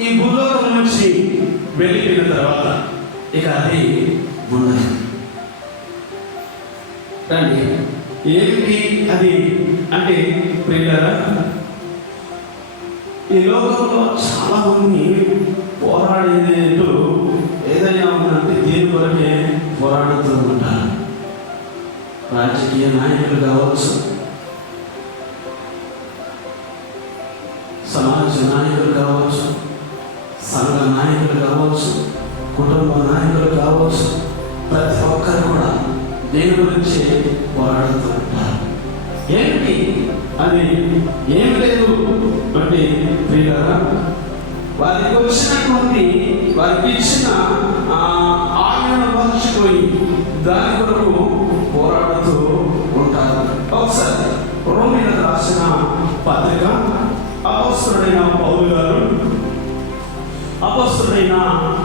ఈ భూలోకం నుంచి వెళ్ళిపోయిన తర్వాత ఇక అది ఉన్నది. రండి. ఏమిటి అది? అంటే ప్రియులరా ఈ లోకంలో చాలా మంది పోరాడేదేంటూ ఏదైనా ఉందంటే దీని కొరకే పోరాడుతూ ఉంటారు రాజకీయ నాయకులు కావచ్చు సమాజ నాయకులు కావచ్చు సంఘ నాయకులు కావచ్చు కుటుంబ నాయకులు కావచ్చు ప్రతి ఒక్కరు కూడా దేని గురించి పోరాడుతూ ఉంటారు. ఏమిటి? అని ఏం లేదు. అంటే ప్రియారా వారికి వచ్చినటువంటి వారికి ఇచ్చిన ఆయన మర్చిపోయి దాని కొరకు పోరాడుతూ ఉంటారు. ఒకసారి రోమిన రాసిన పత్రిక అవసరమైన పౌరు గారు అపస్తుడైన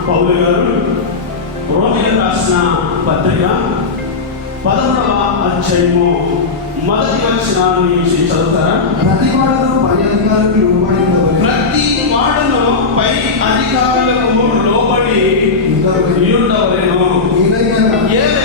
పౌలు గారు రోమిలకు రాసిన పత్రిక పదమూడవ అధ్యాయము మొదటి వచనాన్ని నుంచి చదువుతారా? ప్రతి మాటను పై అధికారులకు లోబడి ప్రతి మాటను పై అధికారులకు లోబడి ఉండవలేను ఏదైనా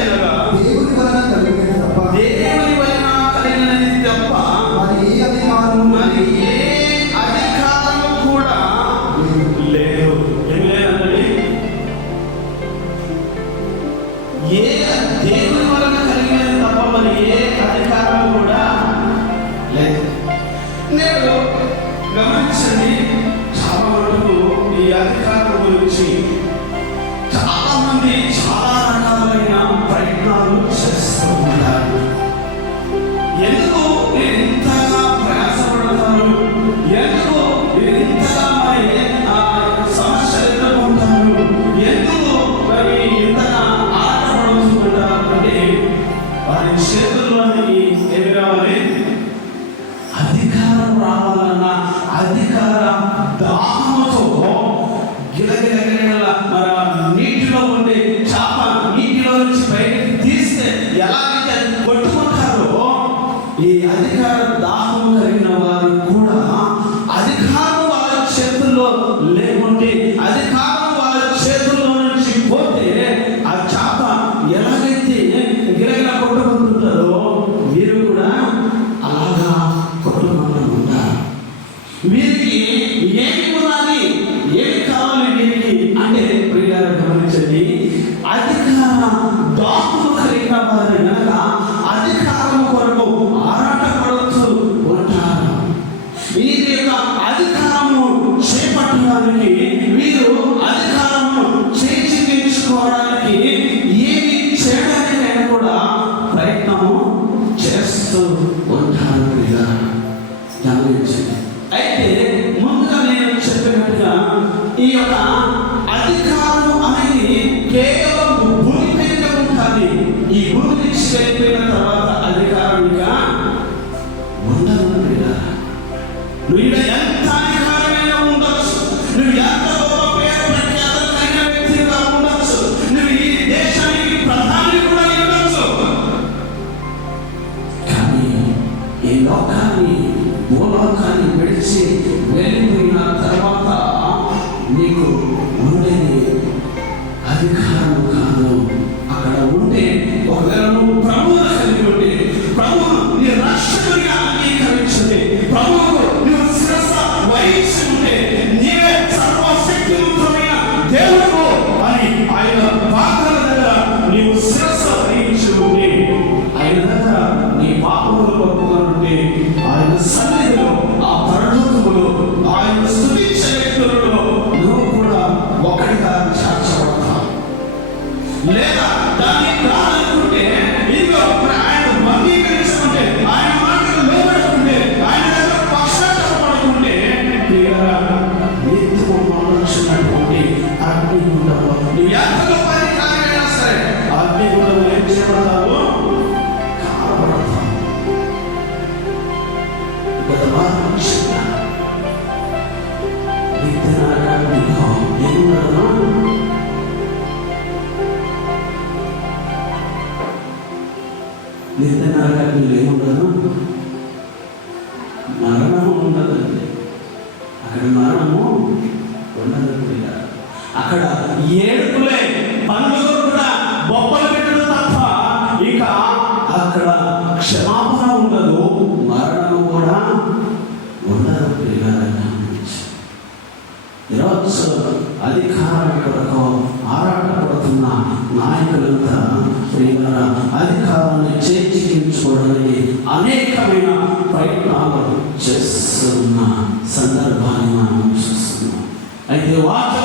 ఇక అక్కడ క్షమాపణ ఉండదు మరణం కూడా ఉండదు ఈరోజు అధికారం కొరకు ఆరాటపడుతున్న నాయకులంతా ప్రియుల అధికారాన్ని చేర్చికించుకోవడానికి అనేకమైన ప్రయత్నాలు చేస్తున్న సందర్భాన్ని మనం చూస్తున్నాం. అయితే వాక్య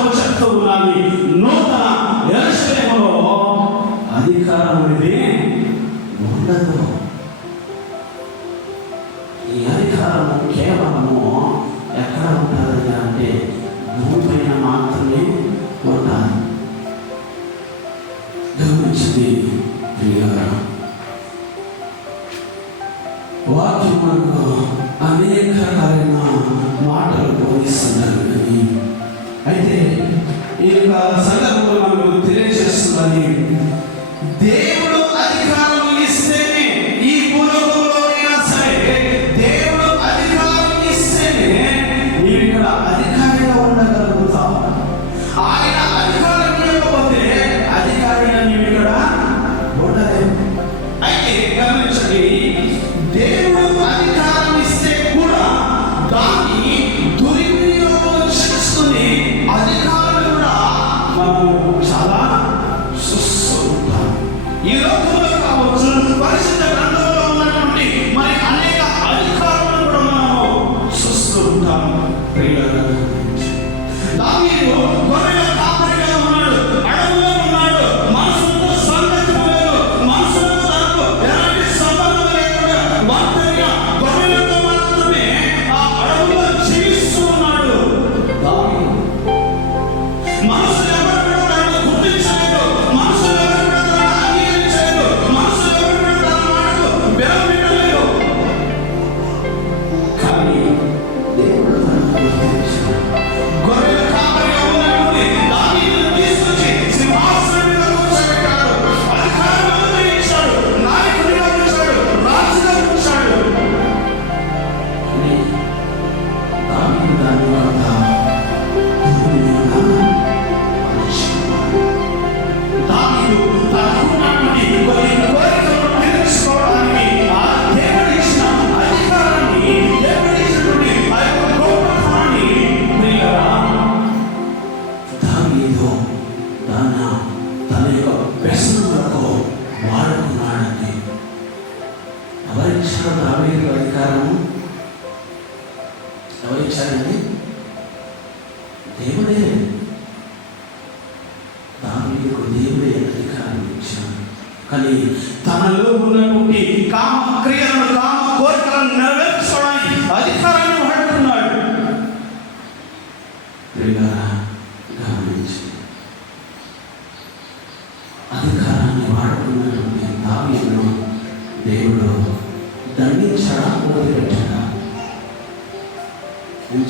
那好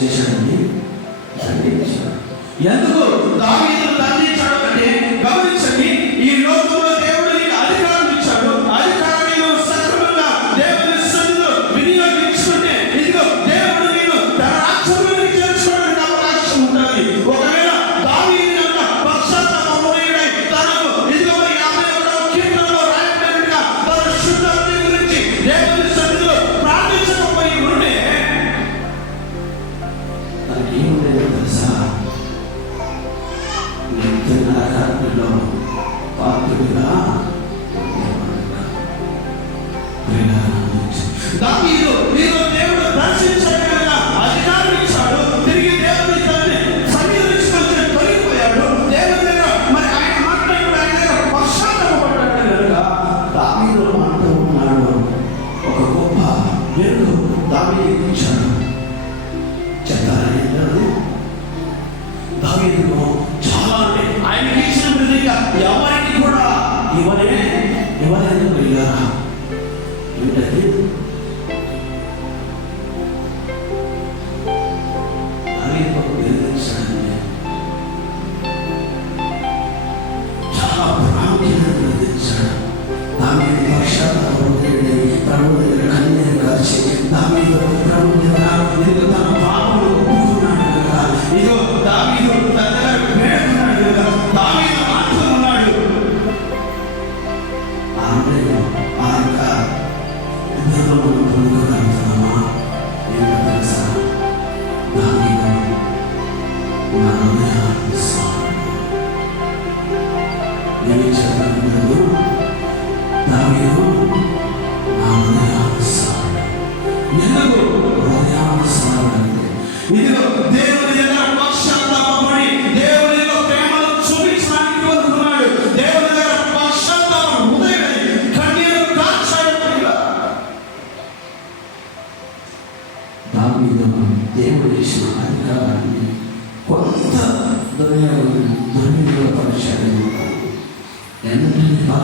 చేశాడండి? ఎందుకు?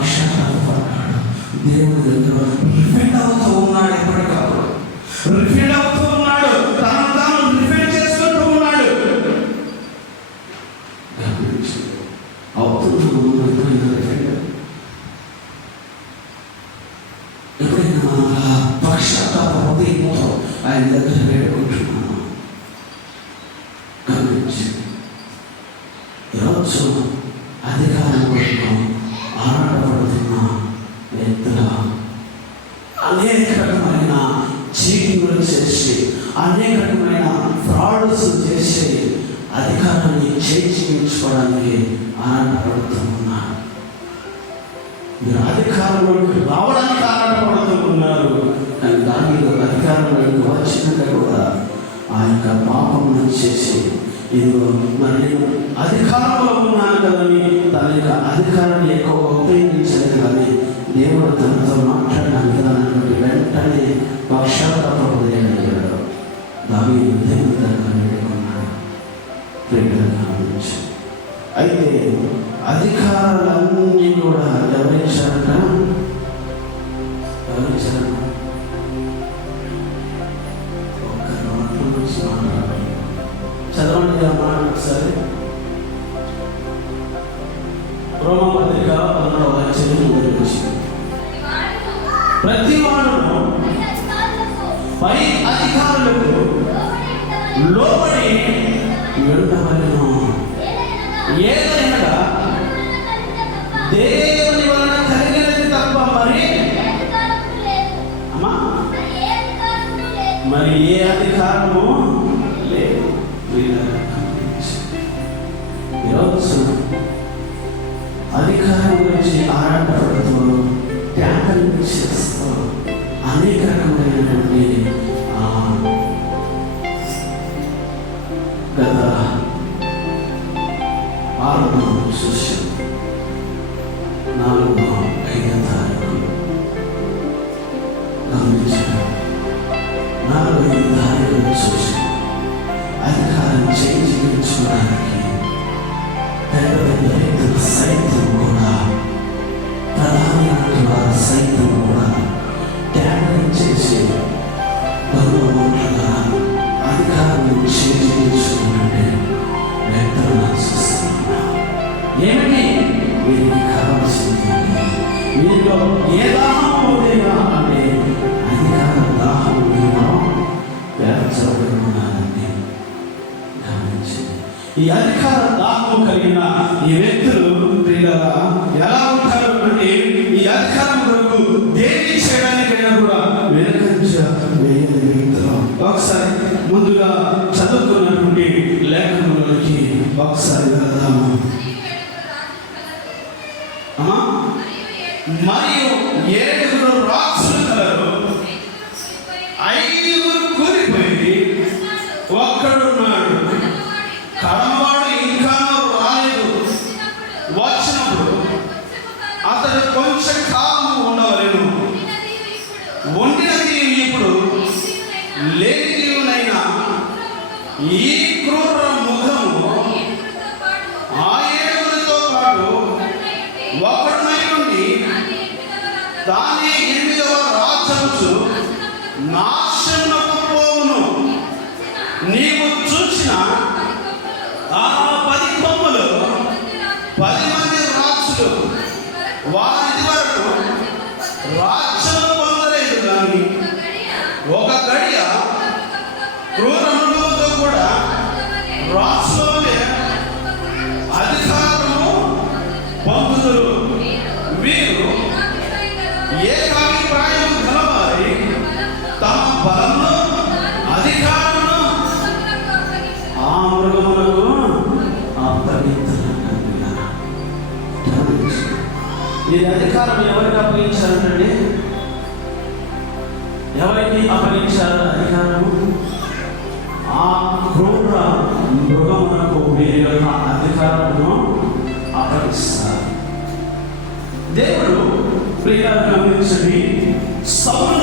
వెంటనే పక్షాత్తాపడ్డాడు దేవుని దగ్గర రిఫైండ్ అవుతూ ఉన్నాడు ఎప్పటికప్పుడు రిఫైండ్ అవుతూ ఉన్నాడు తను తాను రిఫైండ్ చేసుకుంటూ ఉన్నాడు గమనించు. అవుతున్న ముందు ఎప్పుడైనా రిఫైండ్ ఎప్పుడైనా మన పక్షాత్తాప హృదయంతో ఆయన దగ్గర వేడుకుంటున్నాను గమనించి ఈరోజు అనేక రకమైన చీటింగ్లు చేసి అనేక రకమైన ఫ్రాడ్స్ చేసి అధికారాన్ని చేయించుకోవడానికి ఆరాటపడుతూ ఉన్నారు. మీరు అధికారంలోకి రావడానికి ఆరాటపడుతూ ఉన్నారు. కానీ దాని అధికారంలోకి వచ్చినాక కూడా ఆ యొక్క పాపం చేసి ఇదిగో మరి నేను అధికారంలో ఉన్నాను కదని తన యొక్క అధికారాన్ని ఎక్కువ ఉపయోగించలేదు కానీ దేవుడు తనతో మాట్లాడిన విధానం వెంటనే పక్షాత్తాప హృదయం అయ్యాడు దావి దేవుని దగ్గర అయితే ప్రతి వాడును పై అధికారులకు లోబడి ఉండవలను ఏదైనా దేవుని వలన కలిగినది తప్ప మరి అమ్మా మరి ఏ అధికారము లేదు. ఈరోజు అధికారం గురించి ఆరాటపడుతూ అనేక రకమైనటువంటి గత ఆరంభం చూసాం ఒకసారి ముందుగా చదువుకున్నటువంటి లేఖనంలోకి ఒకసారి వెళ్దాము. అమ్మా మరియు లేని జీవునైనా ఈ క్రూర ముఖము ఆ ఏడుగురితో పాటు ఒకడునై ఉండి దాని ఎనిమిదవ రాజంచు నాశనకు పోవును. నీవు చూసిన ఆ పది కొమ్ములు పది మంది రాజులు వారి ఒక క్రూర కూడా రాజులోనే అధికారము పొందుదురు. వీరు ఏకాభిప్రాయం కలవారి తమ బలమును అధికారము ఆ మృగములకు ఈ అధికారం ఎవరికి అప్పగించారంటే ఎవరికి అప్పగించారు అధికారము ఆ క్రూర మృగమునకు మీ యొక్క అధికారమును అప్పగిస్తారు. దేవుడు ప్రియ గమనించండి. సౌలు